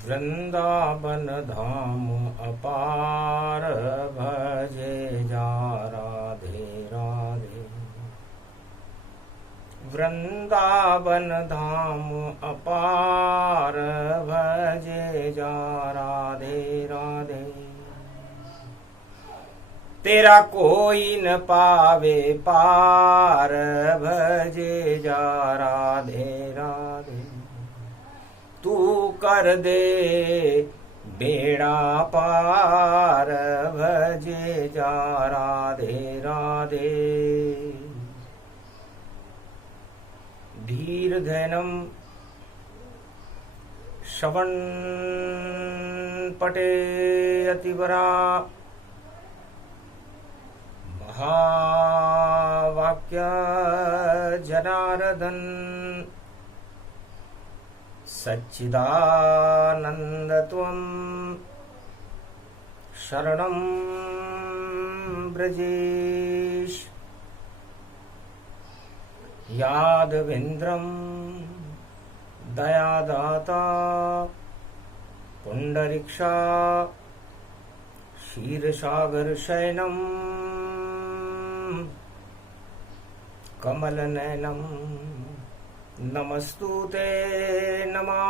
वृंदावन धाम अपार भजे जा राधे राधे। वृंदावन धाम अपार भजे जा राधे राधे। तेरा कोई न पावे पार भजे जा राधे राधे। तू कर दे बेड़ा पार भजे जा राधे राधे। धीर धैनम श्रवण पटे अतिवरा। महावाक्य जनार्दन सच्चिदानंद त्वं शरणं ब्रजेश। यादवेन्द्रं दयादाता पुंडरीक्षा क्षीरसागर शयनं कमलनयनं नमस्तुते नमामि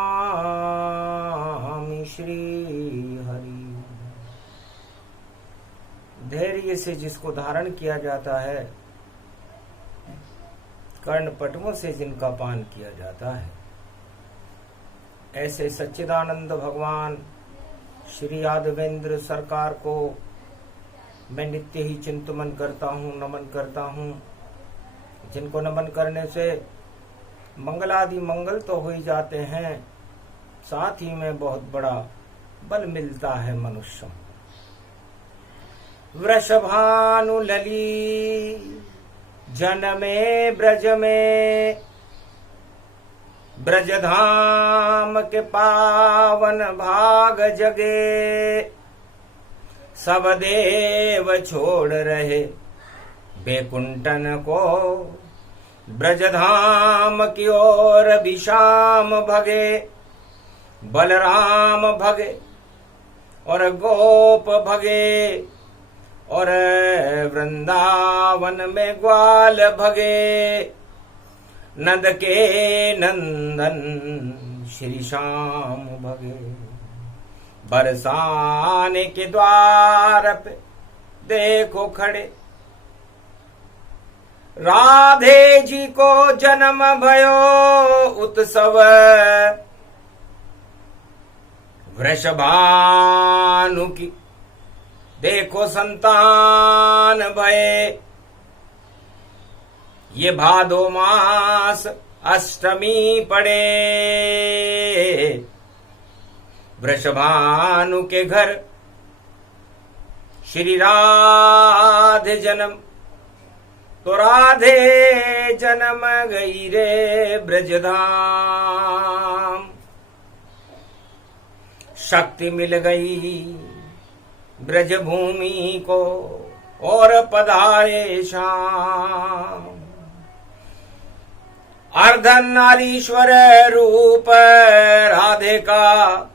श्री हरि। धैर्य से जिसको धारण किया जाता है, कर्णपटुओं से जिनका पान किया जाता है, ऐसे सच्चिदानंद भगवान श्री यादवेंद्र सरकार को मैं नित्य ही चिंतन करता हूँ, नमन करता हूँ। जिनको नमन करने से मंगलादि मंगल तो हो ही जाते हैं, साथ ही में बहुत बड़ा बल मिलता है मनुष्य। वृषभानुलली जनमे ब्रज में, ब्रजधाम के पावन भाग जगे। सब देव छोड़ रहे बैकुंठन को, ब्रजधाम की ओर विशाम भगे। बलराम भगे और गोप भगे, और वृंदावन में ग्वाल भगे। नंद के नंदन श्री श्याम भगे। बरसाने के द्वार पे देखो खड़े, राधे जी को जन्म भयो उत्सव। वृषभानु की देखो संतान भये। ये भादो मास अष्टमी पड़े, वृषभानु के घर श्री राधे जन्म। तो राधे जन्म गई रे ब्रजधाम। शक्ति मिल गई ब्रज भूमि को, और पधारे श्याम। अर्धनारीश्वर रूप राधे का,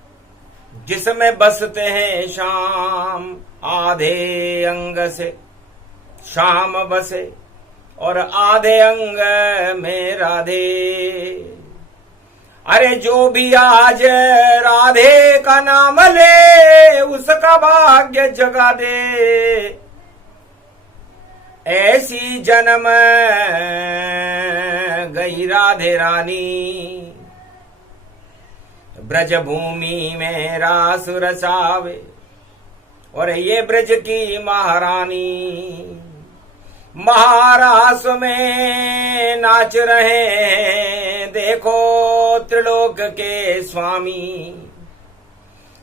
जिसमें बसते हैं श्याम। आधे अंग से श्याम बसे, और आधे अंग में राधे। अरे जो भी आज राधे का नाम ले, उसका भाग्य जगा दे। ऐसी जन्म गई राधे रानी, ब्रज भूमि में रास रचावे। और ये ब्रज की महारानी महारास में नाच रहे हैं। देखो त्रिलोक के स्वामी,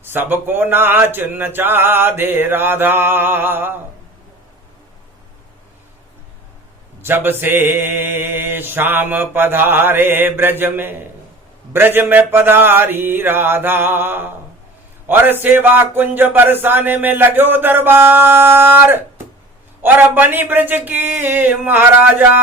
सबको नाच नचा दे राधा। जब से शाम पधारे ब्रज में पधारी राधा। और सेवा कुंज बरसाने में लगो दरबार, और बनी ब्रज की महाराजा।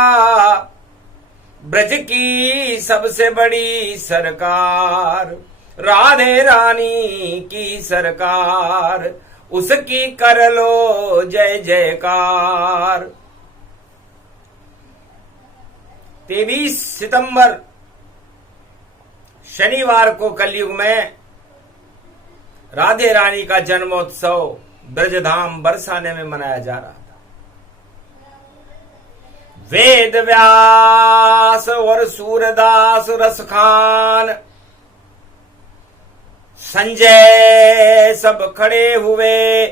ब्रज की सबसे बड़ी सरकार राधे रानी की सरकार, उसकी कर लो जय जयकार। 23 सितंबर शनिवार को कलयुग में राधे रानी का जन्मोत्सव ब्रजधाम बरसाने में मनाया जा रहा था। वेद व्यास और सूरदास रसखान संजय सब खड़े हुए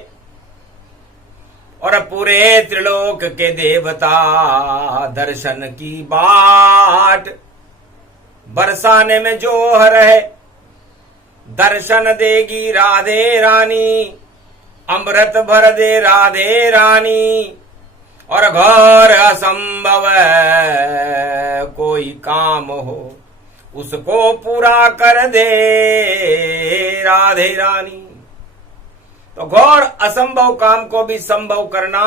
और पूरे त्रिलोक के देवता दर्शन की बाट बरसाने में जोह रहे। दर्शन देगी राधे रानी, अमृत भर दे राधे रानी, और घोर असंभव कोई काम हो उसको पूरा कर दे राधे रानी। तो घोर असंभव काम को भी संभव करना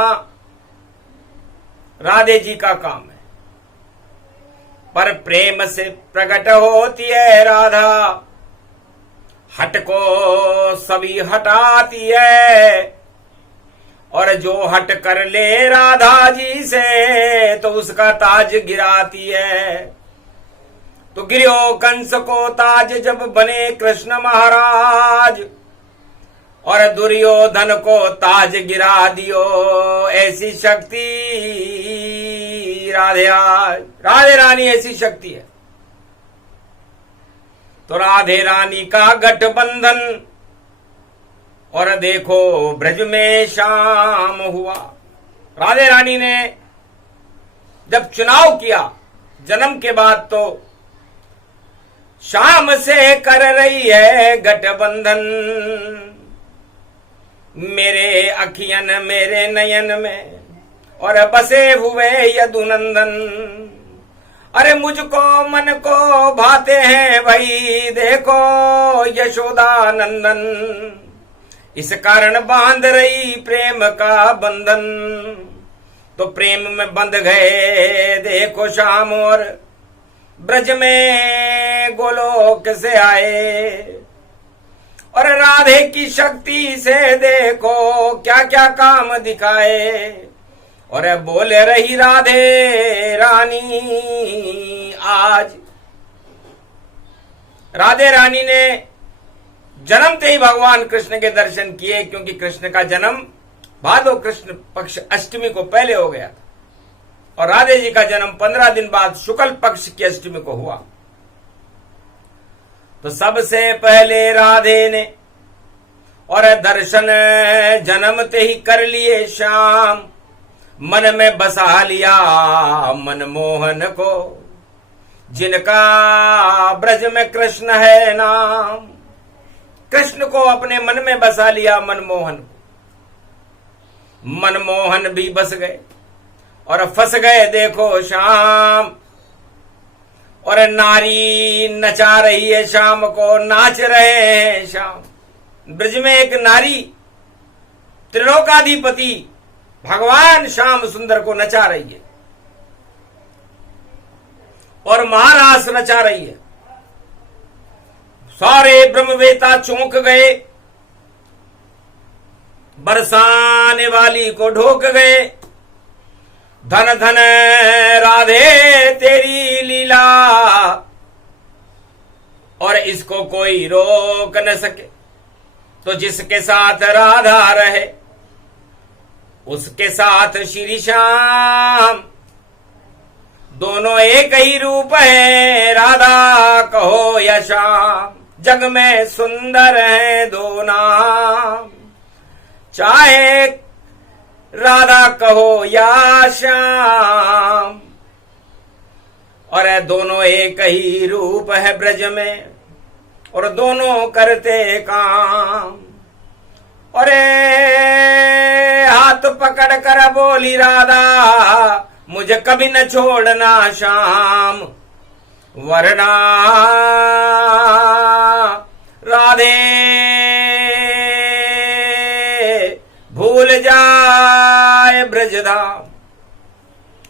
राधे जी का काम है। पर प्रेम से प्रकट होती है राधा, हट को सभी हटाती है, और जो हट कर ले राधा जी से तो उसका ताज गिराती है। तो गिरो कंस को ताज जब बने कृष्ण महाराज, और दुर्योधन को ताज गिरा दियो, ऐसी शक्ति राधे रानी ऐसी शक्ति है। तो राधे रानी का गठबंधन, और देखो ब्रज में शाम हुआ। राधे रानी ने जब चुनाव किया जन्म के बाद, तो शाम से कर रही है गठबंधन। मेरे अखियन मेरे नयन में और बसे हुए यदुनंदन, अरे मुझको मन को भाते हैं भाई, देखो यशोदा नंदन, इस कारण बांध रही प्रेम का बंधन। तो प्रेम में बंध गए देखो श्याम, और ब्रज में गोलोक से आए, और राधे की शक्ति से देखो क्या क्या काम दिखाए। और बोल रही राधे रानी आज। राधे रानी ने जन्मते ही भगवान कृष्ण के दर्शन किए, क्योंकि कृष्ण का जन्म भादो कृष्ण पक्ष अष्टमी को पहले हो गया था, और राधे जी का जन्म 15 दिन बाद शुक्ल पक्ष की अष्टमी को हुआ। तो सबसे पहले राधे ने और दर्शन जन्मते ही कर लिए श्याम, मन में बसा लिया मनमोहन को, जिनका ब्रज में कृष्ण है नाम। कृष्ण को अपने मन में बसा लिया मनमोहन को, मनमोहन भी बस गए और फंस गए देखो श्याम। और नारी नचा रही है शाम को, नाच रहे हैं श्याम। ब्रज में एक नारी त्रिलोकाधिपति भगवान श्याम सुंदर को नचा रही है और महारास नचा रही है। सारे ब्रह्मवेता चौंक गए, बरसाने वाली को ढोक गए। धन धन राधे तेरी लीला, और इसको कोई रोक न सके। तो जिसके साथ राधा रहे उसके साथ श्री श्याम, दोनों एक ही रूप है। राधा कहो या श्याम, जग में सुंदर है दो नाम। चाहे राधा कहो या श्याम, और दोनों एक ही रूप है ब्रज में, और दोनों करते काम। और हाथ पकड़ कर बोली राधा, मुझे कभी न छोड़ना श्याम, वरना राधे भूल जाए ब्रजधाम।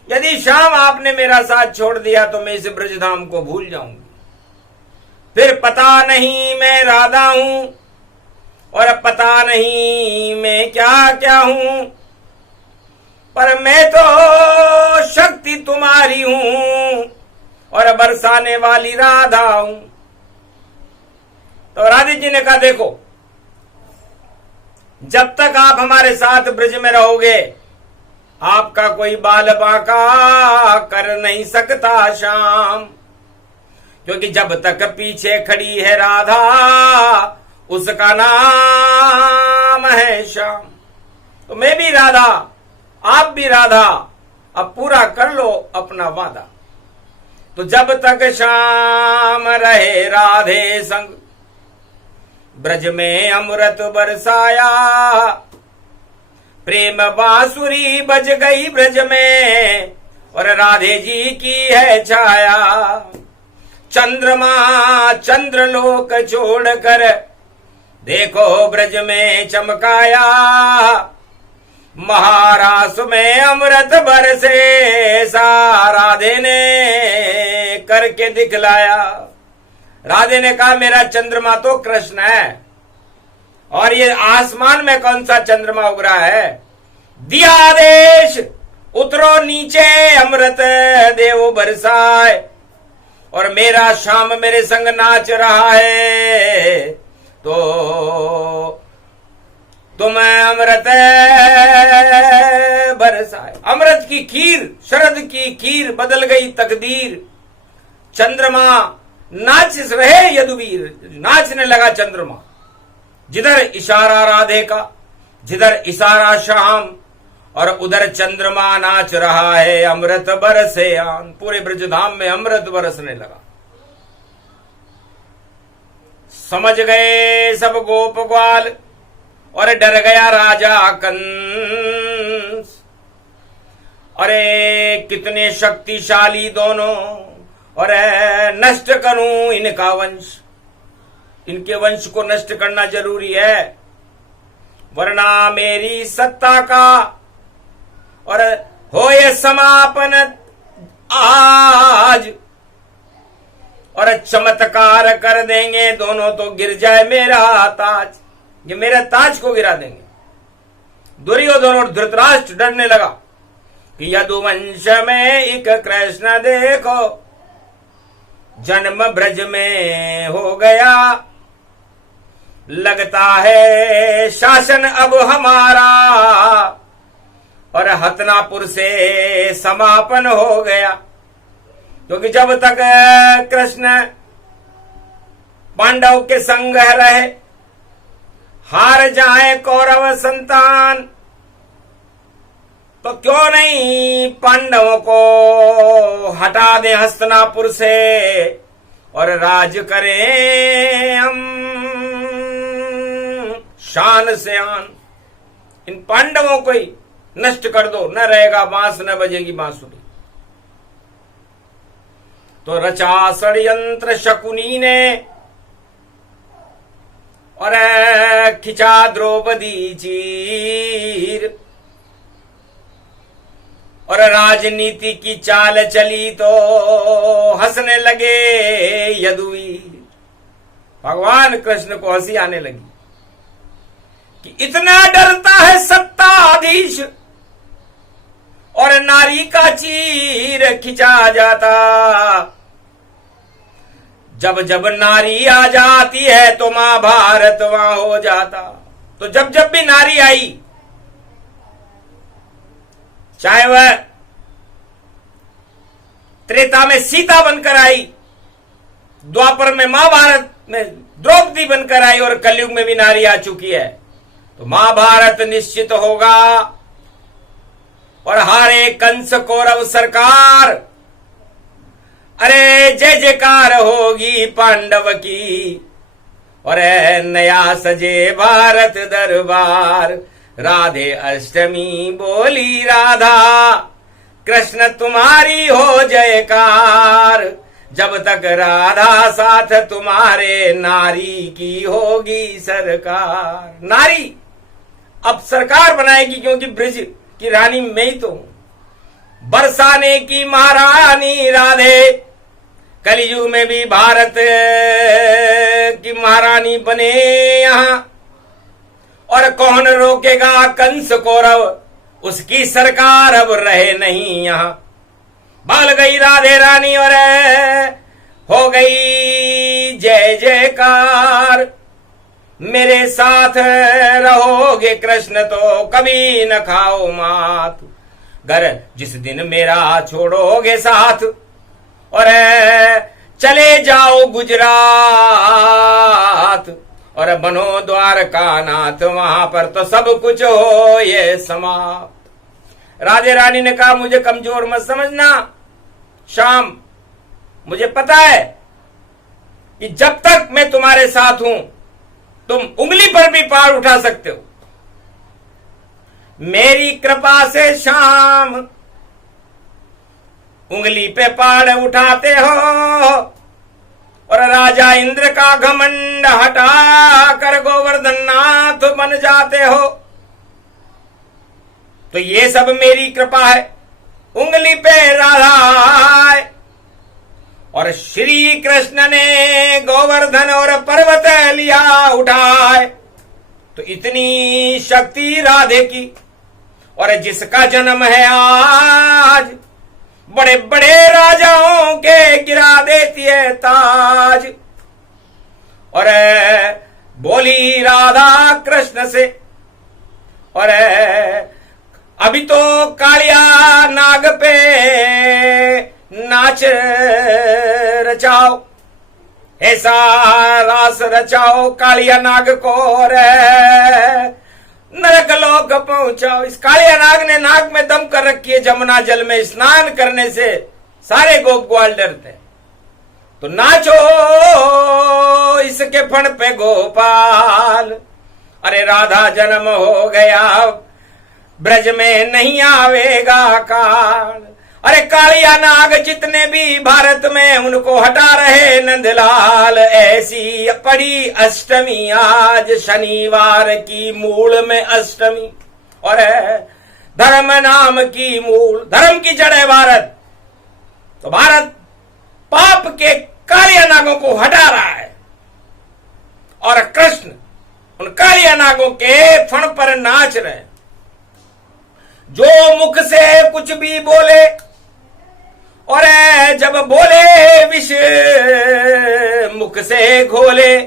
यदि श्याम आपने मेरा साथ छोड़ दिया तो मैं इस ब्रजधाम को भूल जाऊंगी। फिर पता नहीं मैं राधा हूं और पता नहीं मैं क्या क्या हूं, पर मैं तो शक्ति तुम्हारी हूं और बरसाने वाली राधा हूं। तो राधे जी ने कहा, देखो जब तक आप हमारे साथ ब्रज में रहोगे आपका कोई बाल बांका कर नहीं सकता श्याम, क्योंकि जब तक पीछे खड़ी है राधा उसका नाम है श्याम। तो मैं भी राधा, आप भी राधा, अब पूरा कर लो अपना वादा। तो जब तक श्याम रहे राधे संग ब्रज में अमृत बरसाया, प्रेम बांसुरी बज गई ब्रज में और राधे जी की है छाया। चंद्रमा चंद्रलोक छोड़कर देखो ब्रज में चमकाया, महारास में अमृत बरसे सा राधे ने करके दिखलाया। राधे ने कहा, मेरा चंद्रमा तो कृष्ण है, और ये आसमान में कौन सा चंद्रमा उग रहा है? दिया आदेश उतरो नीचे अमृत देव बरसाए, और मेरा श्याम मेरे संग नाच रहा है, तो तुम अमृत बरसाए। अमृत की खीर, शरद की खीर बदल गई तकदीर। चंद्रमा नाच रहे यदुवीर, नाचने लगा चंद्रमा। जिधर इशारा राधे का, जिधर इशारा श्याम, और उधर चंद्रमा नाच रहा है अमृत बरसे आन। पूरे ब्रजधाम में अमृत बरसने लगा। समझ गए सब गोप ग्वाल और डर गया राजा कंस। अरे कितने शक्तिशाली दोनों, और नष्ट करूं इनका वंश, इनके वंश को नष्ट करना जरूरी है, वरना मेरी सत्ता का और हो ये समापन आज, और चमत्कार कर देंगे दोनों, तो गिर जाए मेरा ताज। ये मेरे ताज को गिरा देंगे। दुर्योधन और धृतराष्ट्र डरने लगा कि यदुवंश में एक कृष्ण देखो, जन्म ब्रज में हो गया, लगता है शासन अब हमारा, और हतनापुर से समापन हो गया। क्योंकि जब तक कृष्ण पांडव के संग रहे, हार जाए कौरव संतान, तो क्यों नहीं पांडवों को हटा दें हस्तिनापुर से और राज करें हम शान से आन। इन पांडवों को ही नष्ट कर दो, न रहेगा बांस न बजेगी बांसुरी। तो रचा षड्यंत्र शकुनी ने और खिंचा द्रौपदी चीर, और राजनीति की चाल चली तो हंसने लगे यदुवीर। भगवान कृष्ण को हंसी आने लगी कि इतना डरता है सत्ताधीश, और नारी का चीर खिंचा जाता। जब जब नारी आ जाती है तो महाभारत वहां हो जाता। तो जब जब भी नारी आई, चाहे वह त्रेता में सीता बनकर आई, द्वापर में महाभारत में द्रौपदी बनकर आई, और कलयुग में भी नारी आ चुकी है, तो महाभारत निश्चित होगा। और हारे कंस कौरव सरकार, अरे जय जयकार होगी पांडव की, और नया सजे भारत दरबार। राधे अष्टमी बोली राधा, कृष्ण तुम्हारी हो जयकार। जब तक राधा साथ तुम्हारे, नारी की होगी सरकार। नारी अब सरकार बनाएगी, क्योंकि ब्रज की रानी मैं ही तो हूं। बरसाने की महारानी राधे, कलयुग में भी भारत की महारानी बने यहाँ, और कौन रोकेगा कंस कौरव, उसकी सरकार अब रहे नहीं यहाँ। बोल गई राधे रानी और हो गई जय जयकार, मेरे साथ रहोगे कृष्ण तो कभी न खाओ मात, घर जिस दिन मेरा छोड़ोगे साथ और चले जाओ गुजरात, और बनो द्वारका नाथ, वहां पर तो सब कुछ हो ये समाप्त। राधे रानी ने कहा मुझे कमजोर मत समझना श्याम, मुझे पता है कि जब तक मैं तुम्हारे साथ हूं तुम उंगली पर भी पार उठा सकते हो। मेरी कृपा से श्याम उंगली पे पार उठाते हो, और राजा इंद्र का घमंड हटा कर गोवर्धन नाथ बन जाते हो। तो ये सब मेरी कृपा है, उंगली पे राधा है, और श्री कृष्ण ने गोवर्धन और पर्वत लिया उठाए। तो इतनी शक्ति राधे की, और जिसका जन्म है आज, बड़े बड़े राजाओं के गिरा देती है ताज। और बोली राधा कृष्ण से, और अभी तो कालिया नाग पे नाच रचाओ, ऐसा रास रचाओ कालिया नाग को, और नरक लोक पहुंचाओ। इस कालिया नाग ने नाक में दम कर रखी है, जमुना जल में स्नान करने से सारे गोप ग्वाल डरते हैं। तो नाचो इसके फण पे गोपाल, अरे राधा जन्म हो गया ब्रज में नहीं आवेगा काल। अरे कालिया नाग जितने भी भारत में, उनको हटा रहे नंदलाल। ऐसी पड़ी अष्टमी आज, शनिवार की मूल में अष्टमी, और धर्म नाम की मूल, धर्म की जड़ है भारत। तो भारत पाप के कालिया नागों को हटा रहा है, और कृष्ण उन कालिया नागों के फण पर नाच रहे हैं। जो मुख से कुछ भी बोले, और जब बोले विष मुख से घोले,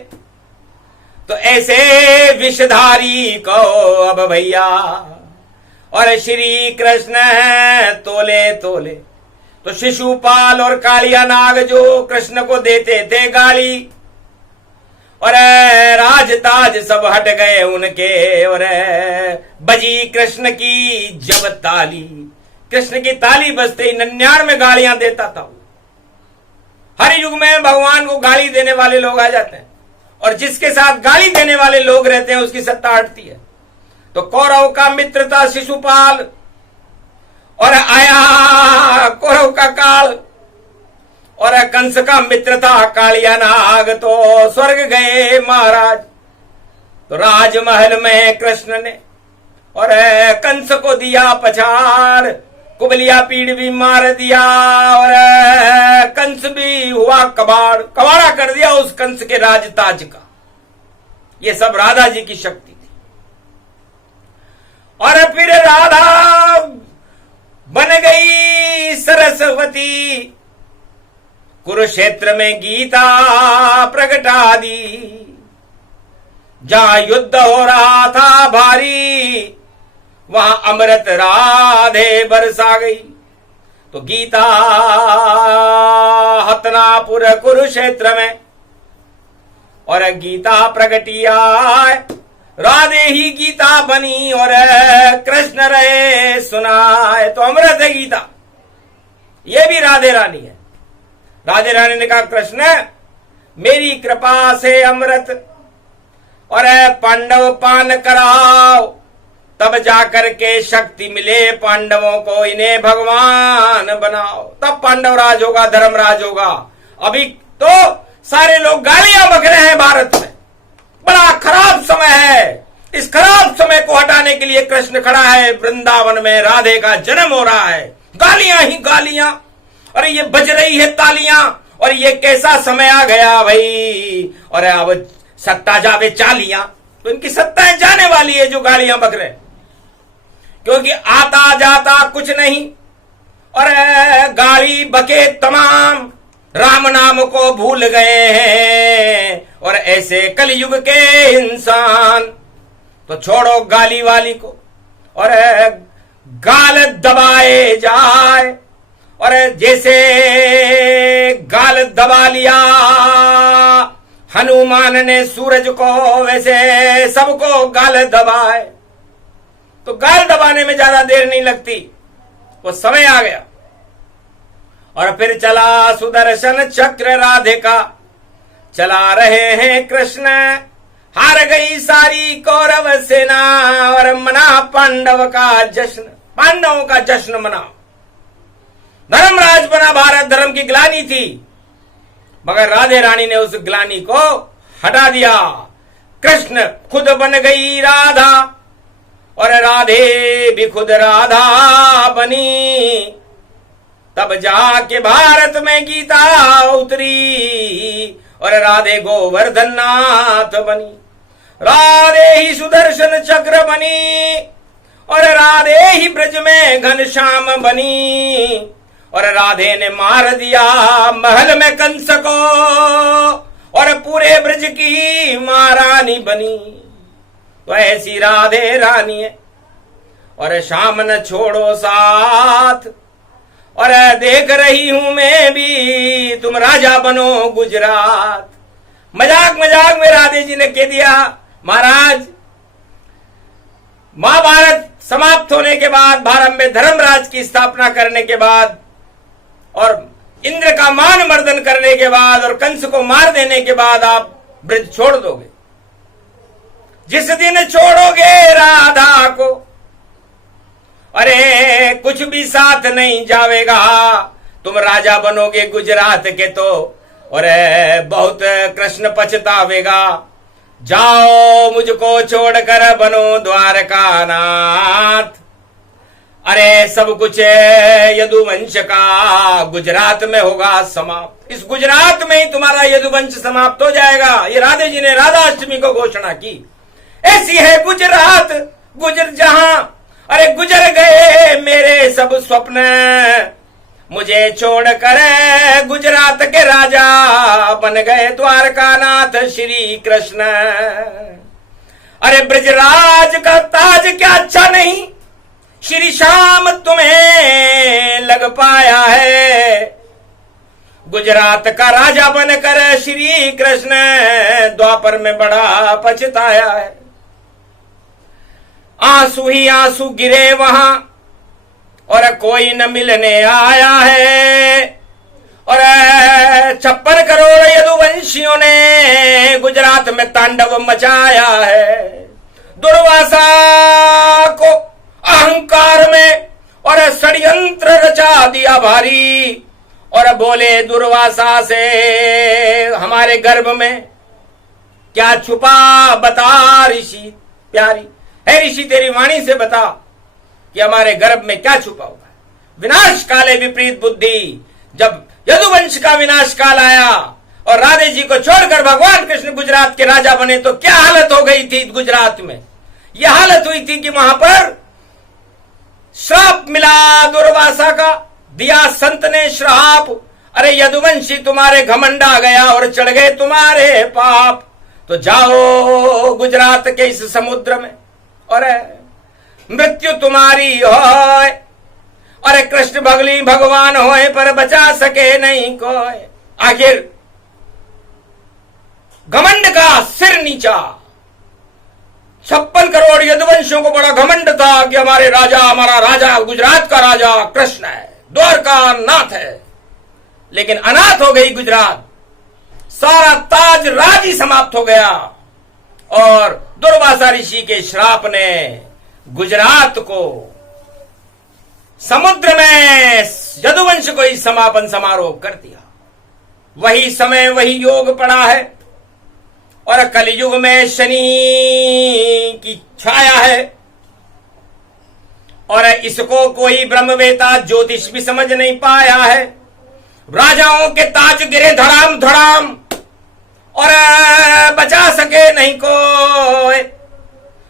तो ऐसे विषधारी को अब भैया, और श्री कृष्ण तोले तोले। तो शिशुपाल और कालिया नाग जो कृष्ण को देते थे गाली, और राजताज सब हट गए उनके, और बजी कृष्ण की जब ताली, कृष्ण की ताली बजते ही 99 गालियां देता था। हर युग में भगवान को गाली देने वाले लोग आ जाते हैं, और जिसके साथ गाली देने वाले लोग रहते हैं उसकी सत्ता हटती है। तो कौरव का मित्र था शिशुपाल, और आया कौरव का काल, और कंस का मित्र था कालिया नाग, तो स्वर्ग गए महाराज। तो राजमहल में कृष्ण ने और कंस को दिया पछाड़, कुबलिया पीड़ भी मार दिया, और कंस भी हुआ कबाड़, कबाड़ा कर दिया उस कंस के राजताज का। ये सब राधा जी की शक्ति थी। और फिर राधा बन गई सरस्वती, कुरुक्षेत्र में गीता प्रगटा दी। जहां युद्ध हो रहा था भारी, वहां अमृत राधे बरसा गई। तो गीता हतनापुर कुरुक्षेत्र में, और गीता प्रगटिया राधे ही गीता बनी, और कृष्ण रहे सुनाए। तो अमृत है गीता, ये भी राधे रानी है। राधे रानी ने कहा कृष्ण मेरी कृपा से अमृत और पांडव पान कराओ, तब जाकर के शक्ति मिले पांडवों को, इन्हें भगवान बनाओ, तब पांडव राज होगा, धर्मराज होगा। अभी तो सारे लोग गालियां बक रहे हैं भारत में, बड़ा खराब समय है। इस खराब समय को हटाने के लिए कृष्ण खड़ा है वृंदावन में, राधे का जन्म हो रहा है। गालियां ही गालियां, अरे ये बज रही है तालियां, और ये कैसा समय आ गया भाई। और अब सत्ता जावे चालियां, तो इनकी सत्ताएं जाने वाली है जो गालियां बक रहे, क्योंकि आता जाता कुछ नहीं। और गाली बके तमाम राम नाम को भूल गए हैं। और ऐसे कलयुग के इंसान तो छोड़ो गाली वाली को, और गाल दबाए जाए। और जैसे गाल दबा लिया हनुमान ने सूरज को, वैसे सबको गाल दबाए। तो गाल दबाने में ज्यादा देर नहीं लगती, वो समय आ गया। और फिर चला सुदर्शन चक्र राधे का, चला रहे हैं कृष्ण, हार गई सारी कौरव सेना। और मना पांडव का जश्न, पांडवों का जश्न मना। धर्मराज बना भारत, धर्म की ग्लानि थी, मगर राधे रानी ने उस ग्लानि को हटा दिया। कृष्ण खुद बन गई राधा, और राधे भी खुद राधा बनी। तब जाके भारत में गीता उतरी, और राधे गोवर्धन नाथ बनी। राधे ही सुदर्शन चक्र बनी, और राधे ही ब्रज में घनश्याम बनी। और राधे ने मार दिया महल में कंस को, और पूरे ब्रज की महारानी बनी। तो ऐसी राधे रानी है। और शाम न छोड़ो साथ, और देख रही हूं मैं भी तुम राजा बनो गुजरात। मजाक मजाक में राधे जी ने कह दिया, महाराज महाभारत समाप्त होने के बाद, भारत में धर्मराज की स्थापना करने के बाद, और इंद्र का मान मर्दन करने के बाद, और कंस को मार देने के बाद आप ब्रज छोड़ दोगे। जिस दिन छोड़ोगे राधा को, अरे कुछ भी साथ नहीं जावेगा। तुम राजा बनोगे गुजरात के तो, और बहुत कृष्ण पछतावेगा। जाओ मुझको छोड़कर बनो द्वारका नाथ। अरे सब कुछ यदुवंश का गुजरात में होगा समाप्त। इस गुजरात में ही तुम्हारा यदुवंश समाप्त हो जाएगा। ये राधे जी ने राधाष्टमी को घोषणा की। ऐसी है गुजरात गुजर जहां, अरे गुजर गए मेरे सब स्वप्न। मुझे छोड़कर गुजरात के राजा बन गए द्वारका नाथ श्री कृष्ण। अरे ब्रजराज का ताज क्या अच्छा नहीं, श्री श्याम तुम्हें लग पाया है। गुजरात का राजा बनकर श्री कृष्ण द्वापर में बड़ा पछताया है। आंसू ही आंसू गिरे वहां, और कोई न मिलने आया है। और 56 करोड़ यदुवंशियों ने गुजरात में तांडव मचाया है। दुर्वासा को अहंकार में और षड्यंत्र रचा दिया भारी, और बोले दुर्वासा से, हमारे गर्भ में क्या छुपा बता ऋषि प्यारी। है ऋषि तेरी वाणी से बता कि हमारे गर्भ में क्या छुपा हुआ है। विनाश काले विपरीत बुद्धि। जब यदुवंश का विनाश काल आया और राधे जी को छोड़कर भगवान कृष्ण गुजरात के राजा बने, तो क्या हालत हो गई थी गुजरात में। यह हालत हुई थी कि वहां पर श्राप मिला दुर्वासा का, दिया संत ने श्राप। अरे यदुवंशी तुम्हारे घमंड आ गया और चढ़ गए तुम्हारे पाप। तो जाओ गुजरात के इस समुद्र में, और मृत्यु तुम्हारी होए। अरे कृष्ण भगली भगवान होए, पर बचा सके नहीं कोई। आखिर घमंड का सिर नीचा। 56 करोड़ यदुवंशियों को बड़ा घमंड था कि हमारे राजा, हमारा राजा गुजरात का राजा कृष्ण है, द्वारका नाथ है। लेकिन अनाथ हो गई गुजरात, सारा ताज राज ही समाप्त हो गया। और दुर्वासा ऋषि के श्राप ने गुजरात को समुद्र में यदुवंश को ही समापन समारोह कर दिया। वही समय वही योग पड़ा है, और कलयुग में शनि की छाया है। और इसको कोई ब्रह्मवेता ज्योतिष भी समझ नहीं पाया है। राजाओं के ताज गिरे धड़ाम धड़ाम और बचा सके नहीं कोई।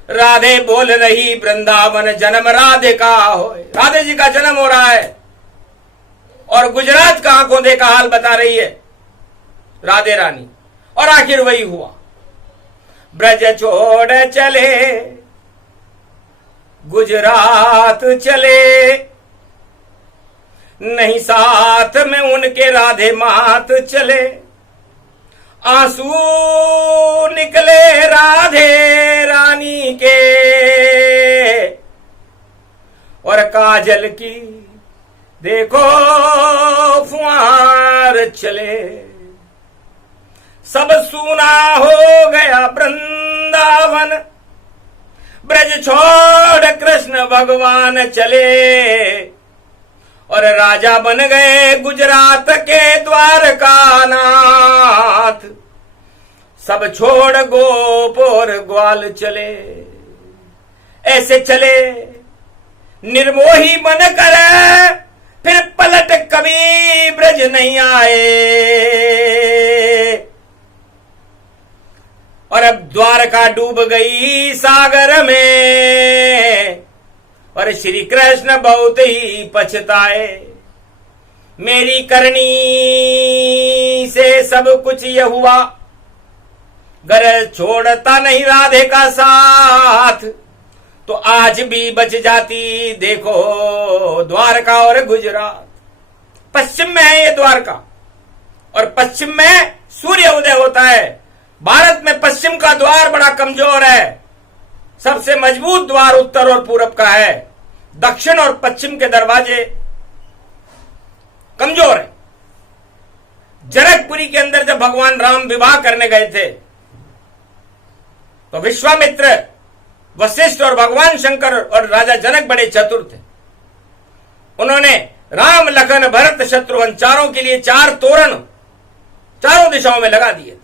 राधे बोल रही वृंदावन जन्म राधे का हो। राधे जी का जन्म हो रहा है और गुजरात का आंखों देखा हाल बता रही है राधे रानी। और आखिर वही हुआ, ब्रज छोड़ चले गुजरात चले, नहीं साथ में उनके राधे मात चले। आंसू निकले राधे रानी के और काजल की देखो फुहार चले। सब सूना हो गया वृंदावन, ब्रज छोड़ कृष्ण भगवान चले और राजा बन गए गुजरात के द्वारका नाथ। सब छोड़ गोप और ग्वाल चले, ऐसे चले निर्मोही बनकर, फिर पलट कभी ब्रज नहीं आए। और अब द्वारका डूब गई सागर में और श्री कृष्ण बहुत ही पछताए। मेरी करनी से सब कुछ यह हुआ, घर छोड़ता नहीं राधे का साथ, तो आज भी बच जाती देखो द्वारका और गुजरात। पश्चिम में है ये द्वारका और पश्चिम में सूर्य उदय होता है। भारत में पश्चिम का द्वार बड़ा कमजोर है, सबसे मजबूत द्वार उत्तर और पूरब का है। दक्षिण और पश्चिम के दरवाजे कमजोर है। जनकपुरी के अंदर जब भगवान राम विवाह करने गए थे तो विश्वामित्र, वशिष्ठ और भगवान शंकर और राजा जनक बड़े चतुर थे। उन्होंने राम लखन भरत शत्रुघ्न चारों के लिए 4 तोरण चारों दिशाओं में लगा दिए थे।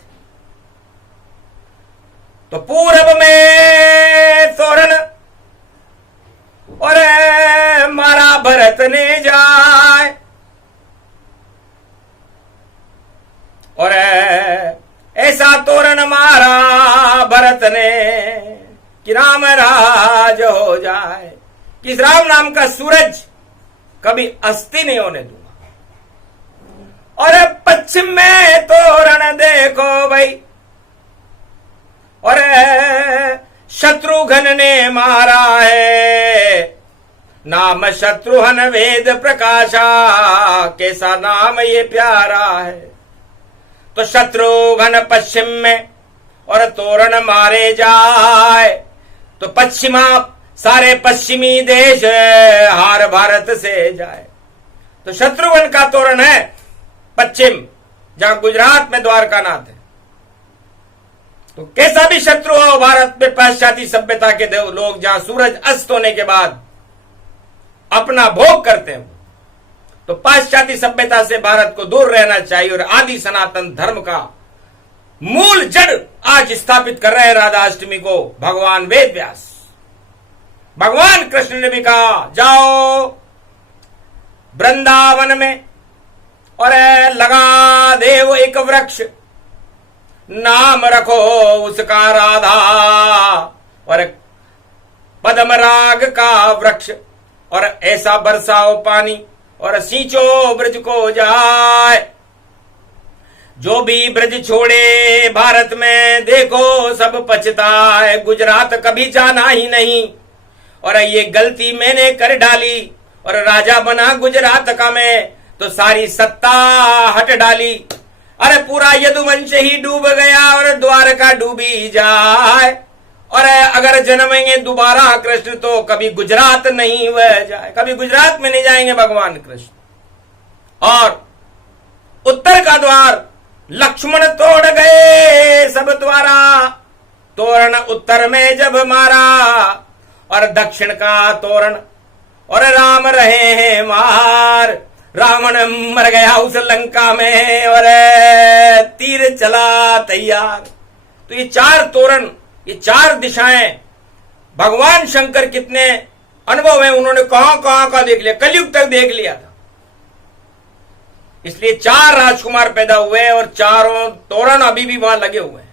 तो पूरब में तोरण और मारा भरत ने जाए और ऐसा तोरण मारा भरत ने कि राम राज हो जाए, कि राम नाम का सूरज कभी अस्त नहीं होने दूंगा। और पश्चिम में तोरण देखो भाई, और शत्रुघ्न ने मारा है, नाम शत्रुघ्न वेद प्रकाशा, कैसा नाम ये प्यारा है। तो शत्रुघ्न पश्चिम में और तोरण मारे जाए तो पश्चिमा सारे पश्चिमी देश हार भारत से जाए। तो शत्रुघ्न का तोरण है पश्चिम, जहां गुजरात में द्वारका नाथ है। तो कैसा भी शत्रु हो भारत में, पाश्चात्य सभ्यता के लोग जहां सूरज अस्त होने के बाद अपना भोग करते हैं, तो पाश्चात्य सभ्यता से भारत को दूर रहना चाहिए। और आदि सनातन धर्म का मूल जड़ आज स्थापित कर रहे हैं राधाष्टमी को भगवान वेद व्यास। भगवान कृष्ण ने भी कहा जाओ वृंदावन में और लगा देव एक वृक्ष, नाम रखो उसका राधा, और पद्म राग का वृक्ष, और ऐसा बरसाओ पानी और सींचो ब्रज को जाए। जो भी ब्रज छोड़े भारत में देखो सब पछताए, गुजरात कभी जाना ही नहीं। और ये गलती मैंने कर डाली और राजा बना गुजरात का मैं, तो सारी सत्ता हट डाली। अरे पूरा यदुवंश ही डूब गया और द्वारका डूबी जाए। और अगर जन्मेंगे दोबारा कृष्ण तो कभी गुजरात नहीं वह जाए, कभी गुजरात में नहीं जाएंगे भगवान कृष्ण। और उत्तर का द्वार लक्ष्मण तोड़ गए सब द्वारा, तोरण उत्तर में जब मारा, और दक्षिण का तोरण और राम रहे हैं मार। रावण मर गया उस लंका में और तीर चला तैयार। तो ये 4 तोरण, ये 4 दिशाएं, भगवान शंकर कितने अनुभव है, उन्होंने कहां कहां का देख लिया, कलयुग तक देख लिया था। इसलिए 4 राजकुमार पैदा हुए और चारों तोरण अभी भी वहां लगे हुए हैं।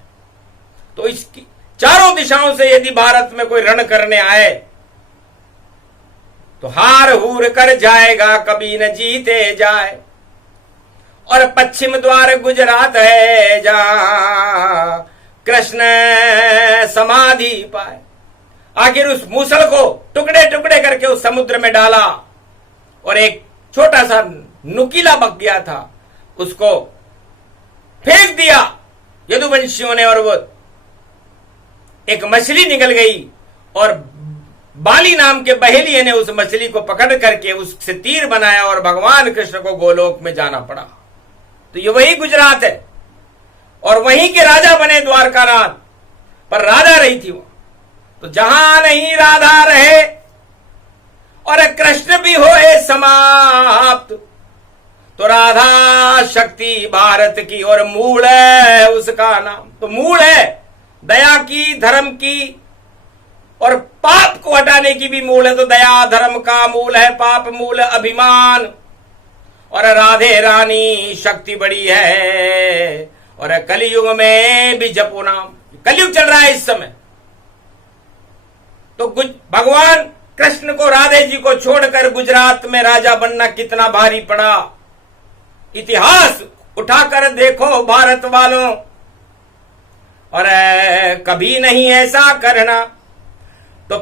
तो इसकी चारों दिशाओं से यदि भारत में कोई रण करने आए तो हार हूर कर जाएगा, कभी न जीते जाए। और पश्चिम द्वार गुजरात है जहां कृष्ण समाधि पाए। आखिर उस मूसल को टुकड़े टुकड़े करके उस समुद्र में डाला और एक छोटा सा नुकीला बच गया था, उसको फेंक दिया यदुवंशियों ने, और वो एक मछली निकल गई और बाली नाम के बहेलिये ने उस मछली को पकड़ करके उससे तीर बनाया और भगवान कृष्ण को गोलोक में जाना पड़ा। तो ये वही गुजरात है और वहीं के राजा बने द्वारकानाथ, पर राधा रही थी वो। तो जहां नहीं राधा रहे और कृष्ण भी होए समाप्त, तो राधा शक्ति भारत की और मूल है उसका नाम। तो मूल है दया की, धर्म की और पाप को हटाने की भी मूल है। तो दया धर्म का मूल है, पाप मूल अभिमान। और राधे रानी शक्ति बड़ी है और कलयुग में भी जपो नाम। कलयुग चल रहा है इस समय, तो भगवान कृष्ण को, राधे जी को छोड़कर गुजरात में राजा बनना कितना भारी पड़ा। इतिहास उठाकर देखो भारत वालों, और कभी नहीं ऐसा करना। तो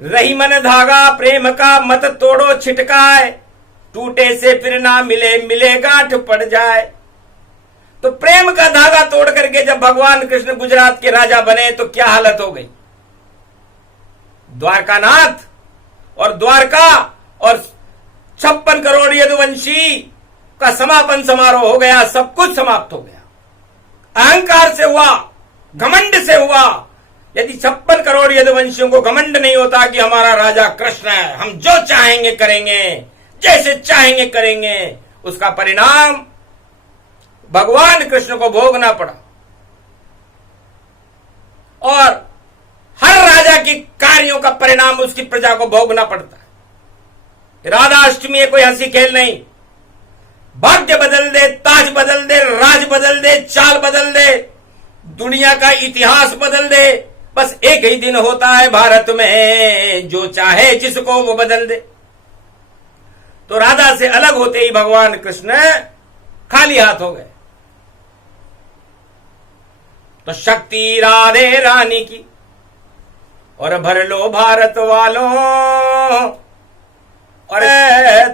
रही मन धागा प्रेम का, मत तोड़ो छिटकाए, टूटे से फिर ना मिले, मिले गांठ पड़ जाए। तो प्रेम का धागा तोड़ करके जब भगवान कृष्ण गुजरात के राजा बने तो क्या हालत हो गई। द्वारकानाथ और द्वारका और 56 करोड़ यदुवंशी का समापन समारोह हो गया, सब कुछ समाप्त हो गया। अहंकार से हुआ, घमंड से हुआ। यदि 56 करोड़ यदुवंशियों को घमंड नहीं होता कि हमारा राजा कृष्ण है, हम जो चाहेंगे करेंगे, जैसे चाहेंगे करेंगे, उसका परिणाम भगवान कृष्ण को भोगना पड़ा। और हर राजा के कार्यों का परिणाम उसकी प्रजा को भोगना पड़ता है। राधा अष्टमी कोई हंसी खेल नहीं। भाग्य बदल दे, ताज बदल दे, राज बदल दे, चाल बदल दे, दुनिया का इतिहास बदल दे, बस एक ही दिन होता है भारत में, जो चाहे जिसको वो बदल दे। तो राधा से अलग होते ही भगवान कृष्ण खाली हाथ हो गए। तो शक्ति राधे रानी की, और भर लो भारत वालों, और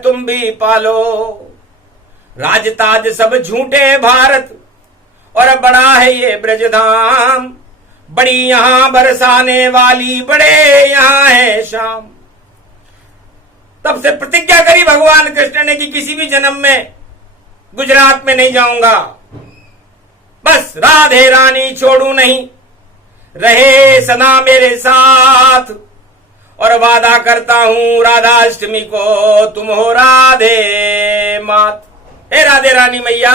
तुम भी पालो राजताज सब झूठे भारत, और बड़ा है ये ब्रजधाम, बड़ी यहां बरसाने वाली, बड़े यहां है शाम। तब से प्रतिज्ञा करी भगवान कृष्ण ने कि किसी भी जन्म में गुजरात में नहीं जाऊंगा, बस राधे रानी छोड़ू नहीं, रहे सदा मेरे साथ। और वादा करता हूं राधाष्टमी को तुम हो राधे मात। हे राधे रानी मैया,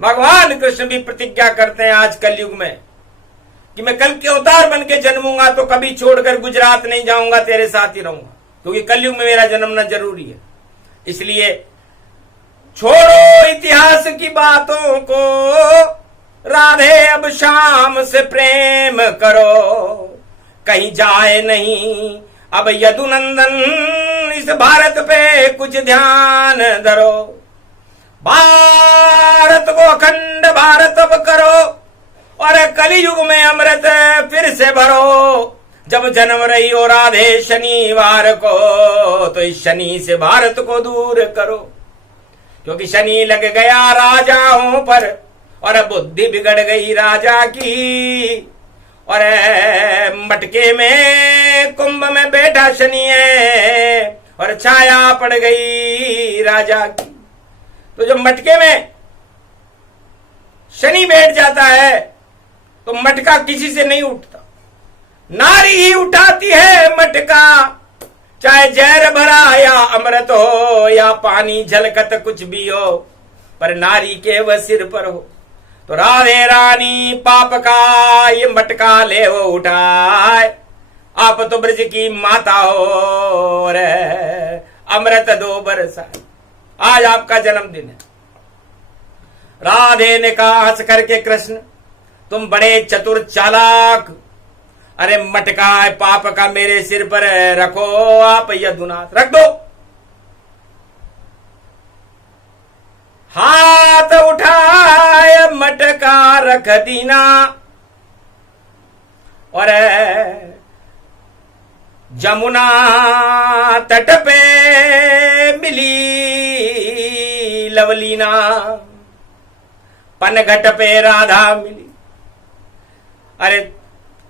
भगवान कृष्ण भी प्रतिज्ञा करते हैं आज कलयुग में कि मैं कल के अवतार बन के जन्मूंगा तो कभी छोड़कर गुजरात नहीं जाऊंगा, तेरे साथ ही रहूंगा, क्योंकि कलयुग में मेरा जन्मना जरूरी है। इसलिए छोड़ो इतिहास की बातों को, राधे अब शाम से प्रेम करो, कहीं जाए नहीं अब यदुनंदन, इस भारत पे कुछ ध्यान धरो। भारत को अखंड भारत अब करो, और कलयुग में अमृत फिर से भरो। जब जन्म रही हो राधे शनिवार को, तो इस शनि से भारत को दूर करो, क्योंकि शनि लग गया राजाओं पर, और बुद्धि बिगड़ गई राजा की। और मटके में कुंभ में बैठा शनि है, और छाया पड़ गई राजा की। तो जब मटके में शनि बैठ जाता है तो मटका किसी से नहीं उठता, नारी ही उठाती है मटका, चाहे जहर भरा या अमृत हो या पानी झलकत कुछ भी हो, पर नारी के वह सिर पर हो। तो राधे रानी पाप का ये मटका ले वो उठाए, आप तो ब्रज की माता हो, रे अमृत दो बरसाए। आज आपका जन्मदिन है। राधे ने कहा हंस करके, कृष्ण तुम बड़े चतुर चालाक, अरे मटका है पाप का मेरे सिर पर रखो आप यदुनाथ, रख दो। हाथ उठाए मटका रख दीना, और जमुना तट पे मिली लवलीना, पनघट पे राधा मिली, अरे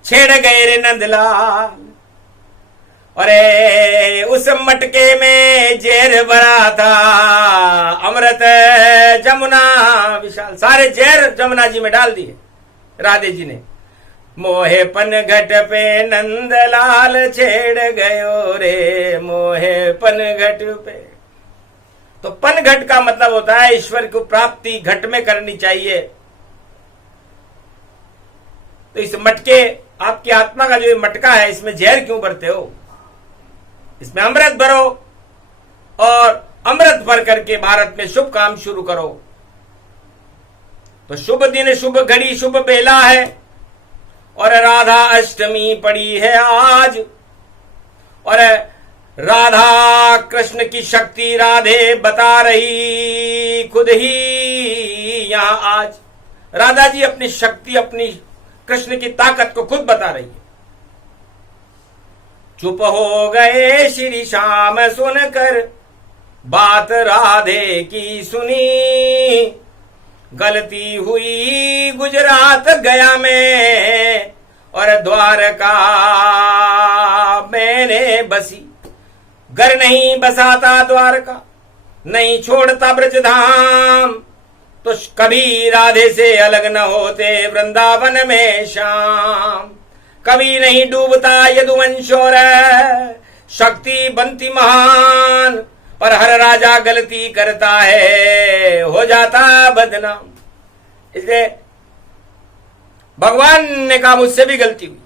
छेड़ गए रे नंदलाल, अरे उस मटके में जहर भरा था, अमृत जमुना विशाल, सारे जहर जमुना जी में डाल दिए राधे जी ने। मोहे पनघट पे नंदलाल छेड़ गयो रे, मोहे पनघट पे। तो पनघट का मतलब होता है ईश्वर को प्राप्ति घट में करनी चाहिए। तो इस मटके, आपकी आत्मा का जो ये मटका है, इसमें जहर क्यों भरते हो? इसमें अमृत भरो और अमृत भर करके भारत में शुभ काम शुरू करो। तो शुभ दिन, शुभ घड़ी, शुभ बेला है, और राधा अष्टमी पड़ी है आज, और राधा कृष्ण की शक्ति राधे बता रही खुद ही यहां आज। राधा जी अपनी शक्ति, अपनी कृष्ण की ताकत को खुद बता रही है। चुप हो गए श्री श्याम सुनकर बात राधे की सुनी, गलती हुई गुजरात गया में और द्वारका मैंने बसी। घर नहीं बसाता द्वारका, नहीं छोड़ता ब्रजधाम, तो कभी राधे से अलग न होते वृंदावन में श्याम। कभी नहीं डूबता यदुवंश और शक्ति बनती महान, पर हर राजा गलती करता है हो जाता बदनाम। इसलिए भगवान ने कहा मुझसे भी गलती हुई।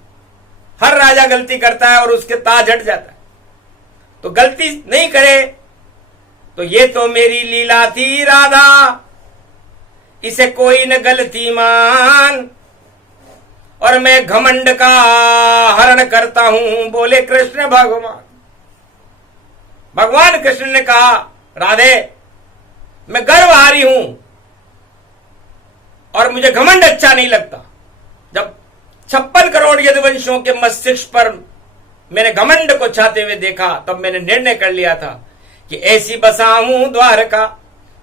हर राजा गलती करता है और उसके ताज हट जाता है, तो गलती नहीं करे तो ये तो मेरी लीला थी राधा, इसे कोई न गलती मान, और मैं घमंड का हरण करता हूं, बोले कृष्ण भगवान। भगवान कृष्ण ने कहा राधे मैं गर्वहारी हूं और मुझे घमंड अच्छा नहीं लगता। जब 56 करोड़ यदुवंशियों के मस्तिष्क पर मैंने घमंड को छाते हुए देखा, तब मैंने निर्णय कर लिया था कि ऐसी बसाऊं द्वारका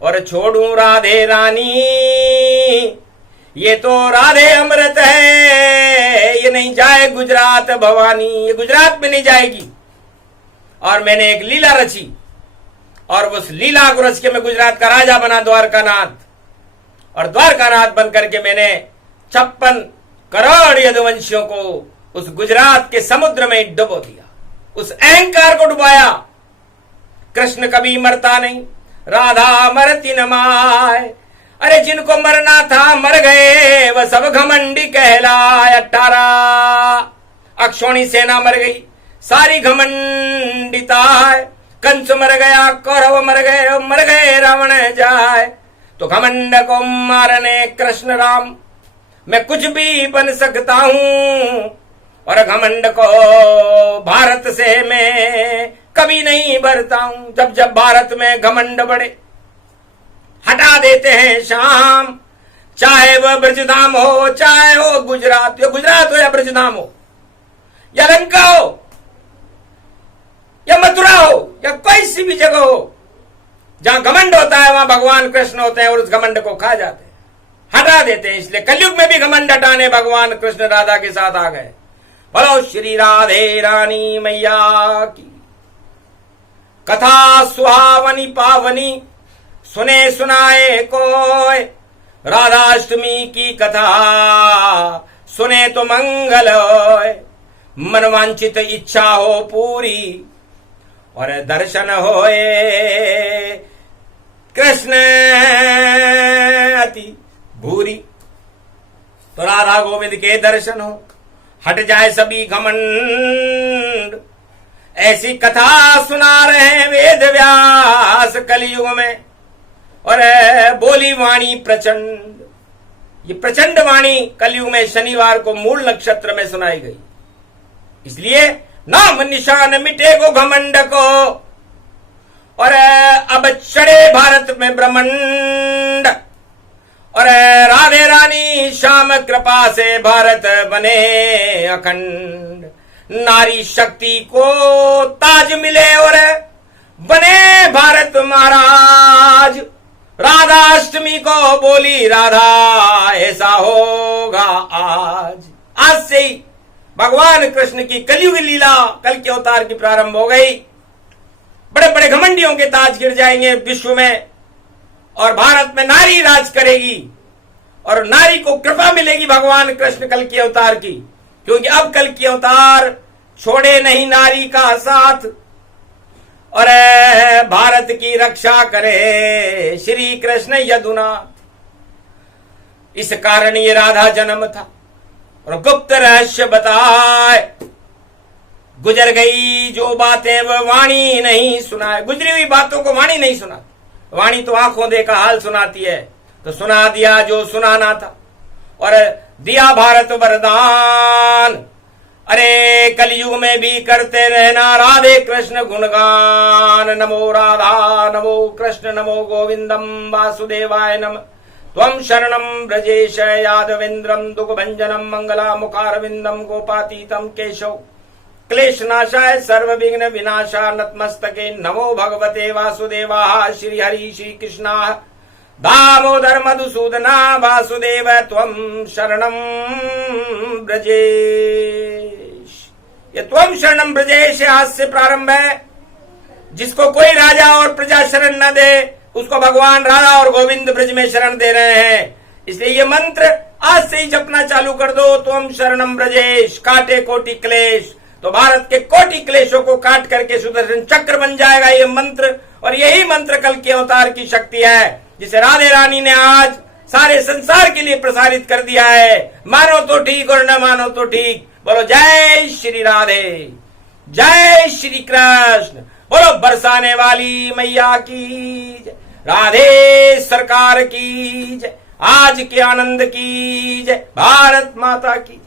और छोड़ूं राधे रानी। ये तो राधे अमृत है, ये नहीं जाए गुजरात भवानी, ये गुजरात में नहीं जाएगी। और मैंने एक लीला रची और उस लीला को रच के मैं गुजरात का राजा बना, द्वारकानाथ। और द्वारकानाथ बन करके मैंने 56 करोड़ यदुवंशियों को उस गुजरात के समुद्र में डुबो दिया, उस अहंकार को डुबाया। कृष्ण कभी मरता नहीं, राधा मरती न माय। अरे जिनको मरना था मर गए, वह सब घमंडी कहलाए। 18 अक्षौणी सेना मर गई, सारी घमंडिता है। कंस मर गया, कौरव मर गए रावण जाए। तो घमंड को मारने कृष्ण राम मैं कुछ भी बन सकता हूं, और घमंड को भारत से मैं कभी नहीं भरता हूं। जब जब भारत में घमंड बढ़े हटा देते हैं शाम, चाहे वह ब्रजधाम हो, चाहे हो गुजरात, या गुजरात हो या ब्रजधाम हो, या लंका हो या मथुरा हो, या कोई सी भी जगह हो, जहां घमंड होता है वहां भगवान कृष्ण होते हैं और उस घमंड को खा जाते हैं, हटा देते हैं। इसलिए कलयुग में भी घमंड हटाने भगवान कृष्ण राधा के साथ आ गए। बोलो श्री राधे रानी मैया की। कथा सुहावनी पावनी सुने सुनाए कोय, राधाष्टमी की कथा सुने तो मंगल होय। मनवांचित इच्छा हो पूरी और दर्शन होए कृष्ण अति भूरी। तो राधा गोविंद के दर्शन हो, हट जाए सभी घमंड। ऐसी कथा सुना रहे हैं वेद व्यास कलयुग में। और बोली वाणी प्रचंड। ये प्रचंड वाणी कलयुग में शनिवार को मूल नक्षत्र में सुनाई गई। इसलिए नाम निशान मिटे को घमंड को, और अब चढ़े भारत में ब्रह्मांड, और राधे रानी श्याम कृपा से भारत बने अखंड। नारी शक्ति को ताज मिले और बने भारत महाराज। राधा अष्टमी को बोली राधा ऐसा होगा आज। आज से ही भगवान कृष्ण की कलयुग लीला, कल के अवतार की प्रारंभ हो गई। बड़े बड़े घमंडियों के ताज गिर जाएंगे विश्व में, और भारत में नारी राज करेगी, और नारी को कृपा मिलेगी भगवान कृष्ण कल के अवतार की। क्योंकि अब कल के अवतार छोड़े नहीं नारी का साथ, और भारत की रक्षा करे श्री कृष्ण यदुनाथ। इस कारण ये राधा जन्म था। और गुप्त रहस्य बताए, गुजर गई जो बातें वह वाणी नहीं सुनाए। गुजरी हुई बातों को वाणी नहीं सुनाती। वाणी तो आंखों देखा हाल सुनाती है। तो सुना दिया जो सुनाना था, और दिया भारत वरदान। अरे कलयुग में भी करते रहना राधे कृष्ण गुणगान। नमो राधा नमो कृष्ण नमो गोविंदम वासुदेवाय नमः। त्वं शरणं ब्रजेश यादवेन्द्रं दुःखभञ्जनं मङ्गलामुखारविन्दं गोपातीतं केशव क्लेशनाशाय सर्वविघ्न विनाशाय नतमस्तके नमो भगवते वासुदेवाय श्री हरि श्री कृष्णाय दामोदर मधुसूदना वासुदेव त्वं शरणं ब्रजेश। ये त्वं शरणं ब्रजेश आज से प्रारंभ है। जिसको कोई राजा और प्रजा शरण न दे उसको भगवान राधा और गोविंद ब्रज में शरण दे रहे हैं। इसलिए ये मंत्र आज से ही जपना चालू कर दो। त्वं शरणं ब्रजेश काटे कोटि क्लेश। तो भारत के कोटि क्लेशों को काट करके सुदर्शन चक्र बन जाएगा ये मंत्र। और यही मंत्र कल के अवतार की शक्ति है, जिसे राधे रानी ने आज सारे संसार के लिए प्रसारित कर दिया है। मानो तो ठीक और न मानो तो ठीक। बोलो जय श्री राधे, जय श्री कृष्ण। बोलो बरसाने वाली मैया की जय, राधे सरकार की जय, आज के आनंद की जय, भारत माता की जय।